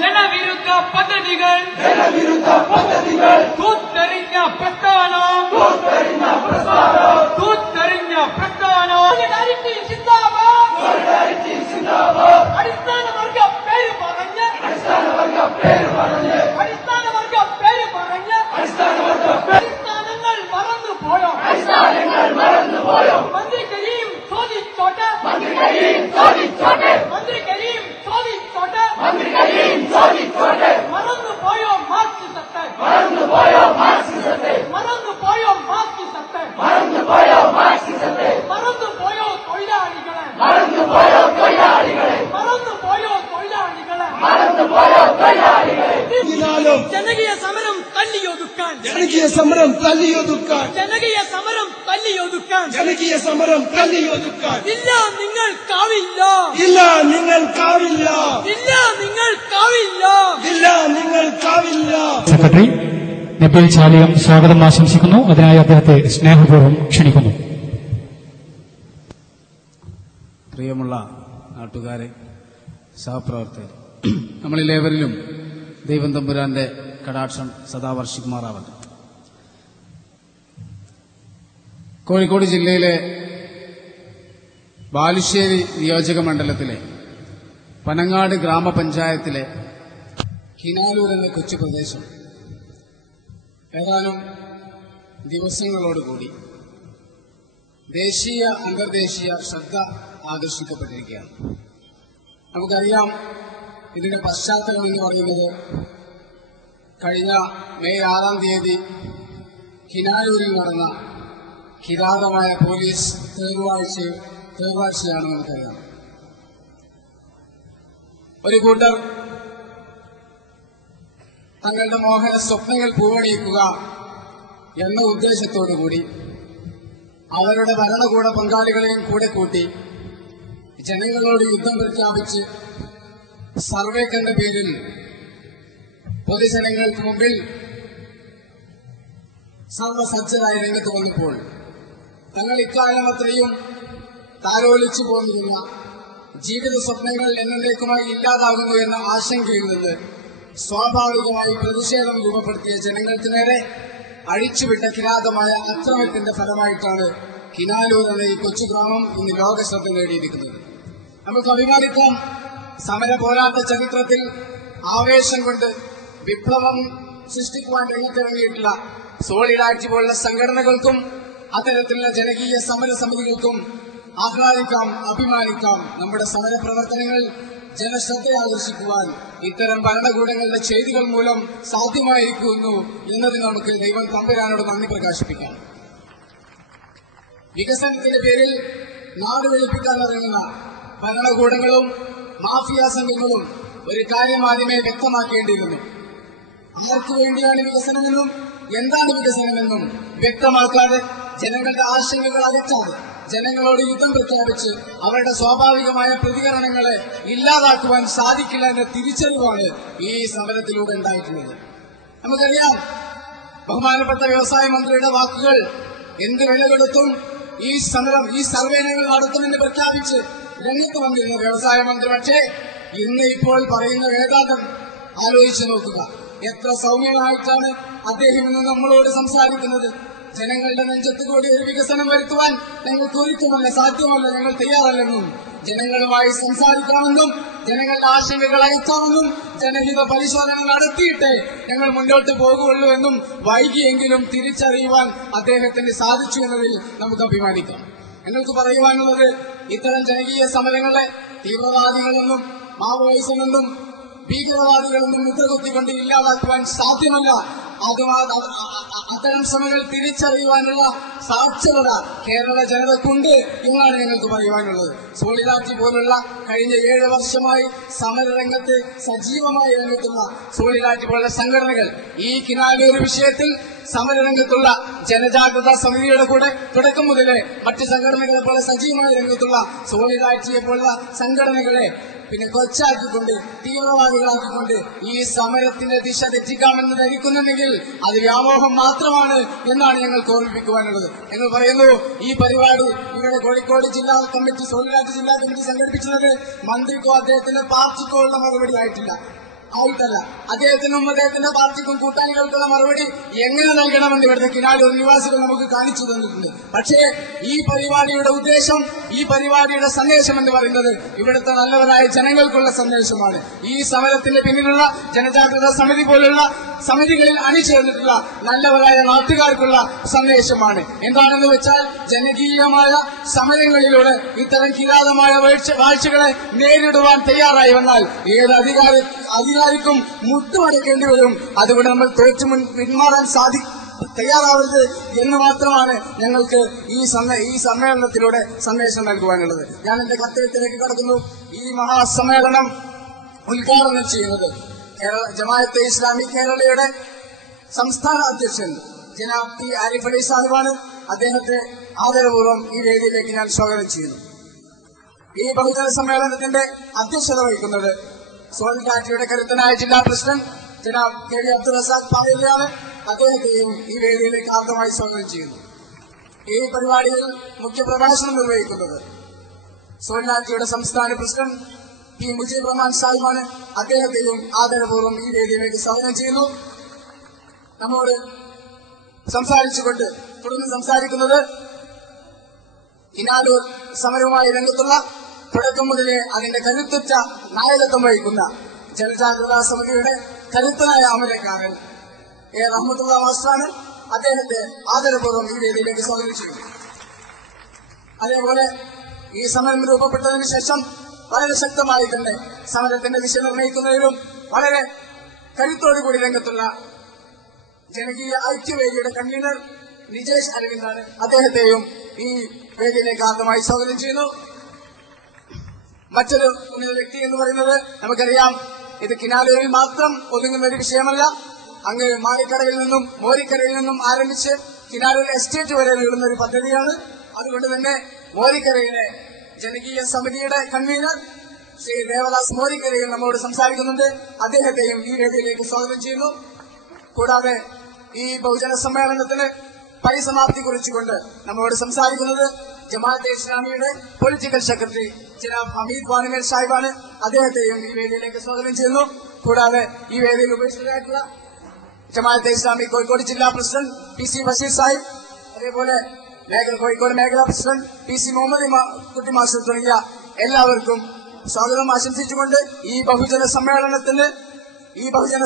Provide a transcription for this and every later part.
ജനവിരുദ്ധ പദ്ധതികൾ തൂത്തെറിഞ്ഞ പ്രസ്ഥാനം അടിസ്ഥാനവർഗ പേര് പറഞ്ഞ് അടിസ്ഥാനങ്ങൾ മറന്നുപോയോ? മന്ത്രി കരീം ചോദിച്ചോട്ടെ. മറന്നുപോയോ മാർക്സിസത്തെ? മറന്നുപോയോ തൊഴിലാളികളെ? ജനകീയ സമരം തല്ലിയൊതുക്കാൻ ഇല്ല നിങ്ങൾക്കാവില്ല. സെക്രട്ടറി നബീൽ ചാലിയം സ്വാഗതം ആശംസിക്കുന്നു. അതിനായി അദ്ദേഹത്തെ സ്നേഹപൂർവ്വം ക്ഷണിക്കുന്നു. പ്രിയമുള്ള നാട്ടുകാരെ, സഹപ്രവർത്തകർ, നമ്മളിലേവരിലും ദൈവം തമ്പുരാന്റെ കടാക്ഷം സദാ വർഷിക്കുമാറാവട്ടെ. കോഴിക്കോട് ജില്ലയിലെ ബാലുശ്ശേരി നിയോജക മണ്ഡലത്തിലെ പനങ്ങാട് ഗ്രാമപഞ്ചായത്തിലെ കിനാലൂർ എന്ന കൊച്ചു പ്രദേശം ഏതാനും ദിവസങ്ങളോടുകൂടി ദേശീയ അന്തർദേശീയ ശ്രദ്ധ ആകർഷിക്കപ്പെട്ടിരിക്കുകയാണ്. നമുക്കറിയാം, ഇതിന്റെ പശ്ചാത്തലം എന്ന് പറയുന്നത് കഴിഞ്ഞ മെയ് 6-ാം തീയതി കിനാലൂരിൽ നടന്ന കിരാതമായ പോലീസ് തേർവാഴ്ചയാണ് നമുക്കറിയാം. ഒരു കൂട്ടർ തങ്ങളുടെ മോഹന സ്വപ്നങ്ങൾ പൂവണിയിക്കുക എന്ന ഉദ്ദേശത്തോടുകൂടി അവരുടെ ഭരണകൂട പങ്കാളികളെയും കൂടെ കൂട്ടി ജനങ്ങളോട് യുദ്ധം പ്രഖ്യാപിച്ച് സർവേക്കെന്ന പേരിൽ പൊതുജനങ്ങൾക്ക് മുമ്പിൽ സർവസജ്ജരായി രംഗത്ത് വന്നപ്പോൾ തങ്ങൾ ഇക്കാലം അത്രയും താലോലിച്ചു പോന്നിരുന്ന ജീവിത സ്വപ്നങ്ങൾ എന്നേക്കുമായി ഇല്ലാതാകുന്നു എന്ന ആശങ്കയിൽ നിന്ന് സ്വാഭാവികമായി പ്രതിഷേധം രൂപപ്പെടുത്തിയ ജനങ്ങൾക്ക് നേരെ അഴിച്ചുവിട്ട കിരാതമായ അക്രമത്തിന്റെ ഫലമായിട്ടാണ് കിനാലൂർ എന്ന ഈ കൊച്ചു ഗ്രാമം ഇന്ന് ലോകശ്രദ്ധ നേടിയിരിക്കുന്നത്. നമുക്ക് അഭിമാനിക്കാം, സമര പോരാട്ട ചരിത്രത്തിൽ ആവേശം കൊണ്ട് വിപ്ലവം സൃഷ്ടിക്കുവാൻ രംഗത്തിറങ്ങിയിട്ടുള്ള സോളിഡാരിറ്റി പോലുള്ള സംഘടനകൾക്കും അത്തരത്തിലുള്ള ജനകീയ സമരസമിതികൾക്കും ആഹ്ലാദിക്കാം, അഭിമാനിക്കാം. നമ്മുടെ സമരപ്രവർത്തനങ്ങൾ ജനശ്രദ്ധ ആകർഷിക്കുവാൻ ഇത്തരം ഭരണകൂടങ്ങളുടെ ചെയ്തികൾ മൂലം സാധ്യമായിരിക്കുന്നു എന്നതിന് നമുക്ക് ദൈവം തമ്പുരാനോട് നന്ദി പ്രകാശിപ്പിക്കാം. വികസനത്തിന്റെ പേരിൽ നാട് വെളുപ്പിക്കാൻ ഇറങ്ങുന്ന ഭരണകൂടങ്ങളും മാഫിയ സംഘങ്ങളും ഒരു കാര്യം ആദ്യമേ വ്യക്തമാക്കേണ്ടിയിരുന്നു. ആർക്കു വേണ്ടിയാണ് വികസനമെന്നും എന്താണ് വികസനമെന്നും വ്യക്തമാക്കാതെ ജനങ്ങളുടെ ആശങ്കകൾ അകറ്റാതെ ജനങ്ങളോട് യുദ്ധം പ്രഖ്യാപിച്ച് അവരുടെ സ്വാഭാവികമായ പ്രതികരണങ്ങളെ ഇല്ലാതാക്കുവാൻ സാധിക്കില്ല എന്ന തിരിച്ചറിവാണ് ഈ സമരത്തിലൂടെ ഉണ്ടായിട്ടുള്ളത്. നമുക്കറിയാം, ബഹുമാനപ്പെട്ട വ്യവസായ മന്ത്രിയുടെ വാക്കുകൾ എന്ത് വില കൊടുത്തും ഈ സമരം, ഈ സർവേ ഞങ്ങൾ നടത്തുമെന്ന് പ്രഖ്യാപിച്ച് രംഗത്ത് വന്നിരുന്ന വ്യവസായ മന്ത്രി, പക്ഷേ ഇന്ന് ഇപ്പോൾ പറയുന്ന വേദാന്തം ആലോചിച്ചു നോക്കുക. എത്ര സൗമ്യമായിട്ടാണ് അദ്ദേഹം ഇന്ന് നമ്മളോട് സംസാരിക്കുന്നത്. ജനങ്ങളുടെ നെഞ്ചത്ത് കൂടി ഒരു വികസനം വരുത്തുവാൻ ഞങ്ങൾക്ക് ഒരിക്കലുമല്ല, സാധ്യമല്ല, ഞങ്ങൾ തയ്യാറല്ലെന്നും ജനങ്ങളുമായി സംസാരിക്കാമെന്നും ജനങ്ങളുടെ ആശങ്കകൾ അയക്കാമെന്നും ജനഹിത പരിശോധന നടത്തിയിട്ടേ ഞങ്ങൾ മുന്നോട്ട് പോകുകയുള്ളൂ എന്നും വൈകിയെങ്കിലും തിരിച്ചറിയുവാൻ അദ്ദേഹത്തിന് സാധിച്ചു എന്നതിൽ നമുക്ക് അഭിമാനിക്കാം. ഞങ്ങൾക്ക് പറയുവാനുള്ളത്, ഇത്തരം ജനകീയ സമരങ്ങളെ തീവ്രവാദികളെന്നും മാവോയിസമെന്നും ഭീകരവാദികളെന്നും മുദ്രകുത്തിക്കൊണ്ട് ഇല്ലാതാക്കുവാൻ സാധ്യമല്ല. അത്തരം ശ്രമങ്ങൾ തിരിച്ചറിയുവാനുള്ള സാക്ഷരത കേരള ജനതക്കുണ്ട് എന്നാണ് ഞങ്ങൾക്ക് പറയുവാനുള്ളത്. സോളിഡാരിറ്റി പോലുള്ള കഴിഞ്ഞ 7 വർഷമായി സമരരംഗത്ത് സജീവമായി രംഗത്തുള്ള സോളിഡാരിറ്റി പോലുള്ള സംഘടനകൾ ഈ കിനാലൂർ വിഷയത്തിൽ സമരരംഗത്തുള്ള ജനജാഗ്രതാ സമിതിയുടെ കൂടെ തുടക്കം മുതലേ മറ്റ് സംഘടനകളെ പോലെ സജീവമായ രംഗത്തുള്ള സോളിഡാരിറ്റിയെ പോലുള്ള സംഘടനകളെ പിന്നെ കൊച്ചാക്കിക്കൊണ്ട് തീവ്രവാദികളാക്കിക്കൊണ്ട് ഈ സമരത്തിന്റെ ദിശ തെറ്റിക്കാമെന്ന് ധരിക്കുന്നുണ്ടെങ്കിൽ അത് വ്യാമോഹം മാത്രമാണ് എന്നാണ് ഞങ്ങൾക്ക് ഓർമ്മിപ്പിക്കുവാനുള്ളത്. ഞങ്ങൾ പറയുന്നു, ഈ പരിപാടി ഇവിടെ കോഴിക്കോട് ജില്ലാ കമ്മിറ്റി, സോളിഡാരിറ്റി ജില്ലാ കമ്മിറ്റി സംഘടിപ്പിച്ചത് മന്ത്രിക്കോ അദ്ദേഹത്തിന്റെ പാർട്ടിക്കോ ഉള്ള മറുപടി ആയിട്ടല്ല. അദ്ദേഹത്തിനും അദ്ദേഹത്തിന്റെ പാർട്ടിക്കും കൂട്ടാളികൾക്കുള്ള മറുപടി എങ്ങനെ നൽകണമെന്ന് ഇവിടുത്തെ കിനാലൂർ നിവാസികൾ നമുക്ക് കാണിച്ചു തന്നിട്ടുണ്ട്. പക്ഷേ ഈ പരിപാടിയുടെ ഉദ്ദേശം, ഈ പരിപാടിയുടെ സന്ദേശം എന്ന് പറയുന്നത് ഇവിടുത്തെ നല്ലവരായ ജനങ്ങൾക്കുള്ള സന്ദേശമാണ്. ഈ സമരത്തിന്റെ പിന്നിലുള്ള ജനജാഗ്രതാ സമിതി പോലുള്ള സമിതികളിൽ അണിചേർന്നിട്ടുള്ള നല്ലവരായ നാട്ടുകാർക്കുള്ള സന്ദേശമാണ്. എന്താണെന്ന് വെച്ചാൽ, ജനകീയമായ സമരങ്ങളിലൂടെ ഇത്തരം കിരാതമായ വാഴ്ചകളെ നേരിടുവാൻ തയ്യാറായി വന്നാൽ ഏത് അധികാരിക്കും മുട്ടുമടക്കേണ്ടി വരും. അതുകൊണ്ട് നമ്മൾ പിന്മാറാൻ തയ്യാറാവരുത് എന്ന് മാത്രമാണ് ഞങ്ങൾക്ക് ഈ സമ്മേളനത്തിലൂടെ സന്ദേശം നൽകുവാനുള്ളത്. ഞാൻ എന്റെ കർത്തവ്യത്തിലേക്ക് കടക്കുന്നു. ഈ മഹാസമ്മേളനം ഉദ്ഘാടനം ചെയ്യുന്നത് ജമാഅത്തെ ഇസ്ലാമി കേരളയുടെ സംസ്ഥാന അധ്യക്ഷൻ ജനാബ് ടി ആരിഫ് അലി സാഹിബാണ്. അദ്ദേഹത്തെ ആദരപൂർവ്വം ഈ വേദിയിലേക്ക് ഞാൻ സ്വാഗതം ചെയ്യുന്നു. ഈ ബഹുജന സമ്മേളനത്തിന്റെ അധ്യക്ഷത വഹിക്കുന്നത് സോളിഡാരിറ്റിയുടെ കരുത്തനായ ജില്ലാ പ്രസിഡന്റ് ജനാബ് കെ വി അബ്ദുൾ റസാഖ് പാവലിയാണ്. അദ്ദേഹത്തെയും ഈ വേദിയിലേക്ക് ആദ്യമായി സ്വാഗതം ചെയ്യുന്നു. ഈ പരിപാടിയിൽ മുഖ്യപ്രഭാഷണം നിർവഹിക്കുന്നത് സോളിഡാരിറ്റിയുടെ സംസ്ഥാന പ്രസിഡന്റ് പി മുജീബ് റഹ്മാൻ സാഹിബാണ്. അദ്ദേഹത്തെയും ആദരപൂർവ്വം ഈ വേദിയിലേക്ക് സ്വാഗതം ചെയ്യുന്നു. നമ്മോട് സംസാരിച്ചുകൊണ്ട് തുടർന്ന് സംസാരിക്കുന്നത് കിനാലൂർ സമരവുമായി രംഗത്തുള്ള തുടക്കം മുതലേ അതിന്റെ കരുത്തുറ്റ നായകത്വം വഹിക്കുന്ന ജനജാഗ്രതാ സമിതിയുടെ കരുത്തനായ അമരക്കാരൻ എ റഹ്മത്തുള്ള മാസ്റ്ററാണ്. അദ്ദേഹത്തെ ആദരപൂർവ്വം ഈ വേദിയിലേക്ക് സ്വാഗതം ചെയ്യുന്നു. അതേപോലെ ഈ സമരം രൂപപ്പെട്ടതിന് ശേഷം വളരെ ശക്തമായി തന്നെ സമരത്തിന്റെ ദിശ നിർണ്ണയിക്കുന്നതിലും വളരെ കരുത്തോടുകൂടി രംഗത്തുള്ള ജനകീയ ഐക്യവേദിയുടെ കൺവീനർ നിജേഷ് അരവിന്ദാണ്. അദ്ദേഹത്തെയും ഈ വേദിയിലേക്ക് ആദ്യമായി സ്വാഗതം ചെയ്യുന്നു. മറ്റൊരു ഉന്നത വ്യക്തി എന്ന് പറയുന്നത് നമുക്കറിയാം, ഇത് കിനാലൂരിൽ മാത്രം ഒതുങ്ങുന്ന ഒരു വിഷയമല്ല. അങ്ങ് മാണിക്കടയിൽ നിന്നും മോരിക്കരയിൽ നിന്നും ആരംഭിച്ച് കിനാലൂർ എസ്റ്റേറ്റ് വരെ നീളുന്ന ഒരു പദ്ധതിയാണ്. അതുകൊണ്ട് തന്നെ മോരിക്കരയിലെ ജനകീയ സമിതിയുടെ കൺവീനർ ശ്രീ ദേവദാസ് മോരിക്കരയിൽ നമ്മോട് സംസാരിക്കുന്നുണ്ട്. അദ്ദേഹത്തെയും ഈ വേദിയിലേക്ക് സ്വാഗതം ചെയ്യുന്നു. കൂടാതെ ഈ ബഹുജന സമ്മേളനത്തിന് പരിസമാപ്തി കുറിച്ചുകൊണ്ട് നമ്മോട് സംസാരിക്കുന്നത് ജമാഅത്തെ ഇസ്ലാമിയുടെ പൊളിറ്റിക്കൽ സെക്രട്ടറി ജനാബ് ഹമീദ് വാനിമേൽ സാഹിബാണ്. അദ്ദേഹത്തെയും ഈ വേദിയിലേക്ക് സ്വാഗതം ചെയ്യുന്നു. കൂടാതെ ഈ വേദിയിൽ ഉപേക്ഷിതരായിട്ടുള്ള ജമാഅത്തെ ഇസ്ലാമി കോഴിക്കോട് ജില്ലാ president P C Basheer Sahib, അതേപോലെ കോഴിക്കോട് മേഖലാ പ്രസിഡന്റ് പി സി മുഹമ്മദ് കുട്ടി മാസ്റ്റർ തുടങ്ങിയ എല്ലാവർക്കും സ്വാഗതം ആശംസിച്ചുകൊണ്ട് ഈ ബഹുജന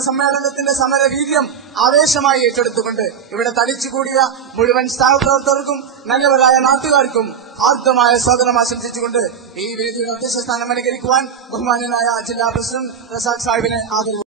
സമ്മേളനത്തിന്റെ സമരവീര്യം ആവേശമായി ഏറ്റെടുത്തുകൊണ്ട് ഇവിടെ തടിച്ചുകൂടിയ മുഴുവൻ സ്ഥാപനപ്രവർത്തകർക്കും നല്ലവരായ നാട്ടുകാർക്കും ആർദ്രമായ സ്വാഗതം ആശംസിച്ചുകൊണ്ട് ഈ വേദിയുടെ അധ്യക്ഷ സ്ഥാനം അലങ്കരിക്കുവാൻ ബഹുമാന്യനായ ജില്ലാ പ്രസിഡന്റ് റസാഖ് സാഹിബിനെ ആദരവ്